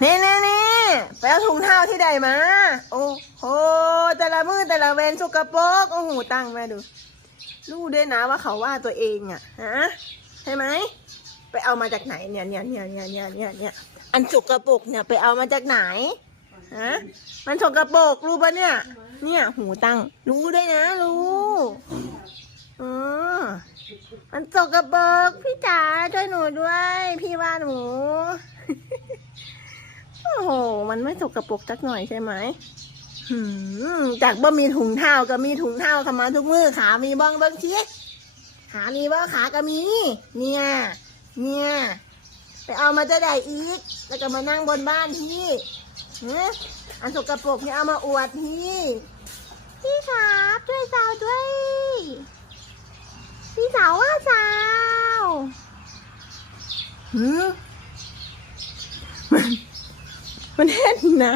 นี่ไปเอาถุงเท้าที่ใดมาโอ้โหแต่ละมือแต่ละเวนสกปรกโอ้โหตั้งแม่ดูรู้ด้วยนะว่าเขาว่าตัวเองอ่ะฮะใช่ไหมไปเอามาจากไหนเนี่ยอันสกปรกเนี่ยไปเอามาจากไหนฮะมันสกปรกรู้ปะเนี่ยหูตั้งรู้ด้วยนะรู้อ๋อมันสกปรกพี่จ๋าช่วยหนูด้วยพี่ว่าหนู โอ้โหมันไม่สกปรกสักหน่อยใช่ไหมจากบ่มีถุงเท้าก็มีถุงเท้าเข้ามาทุกมือขามีบ้องเบิ้งชี้ขามีบ้างขาก็มีเนี่ยไปเอามาจะได้อีกแล้วก็มานั่งบนบ้านพี่อันสกปรกนี่เอามาอวดพี่ครับช่วยสาวด้วยพี่สาวว่าสาวมันเห็นนะ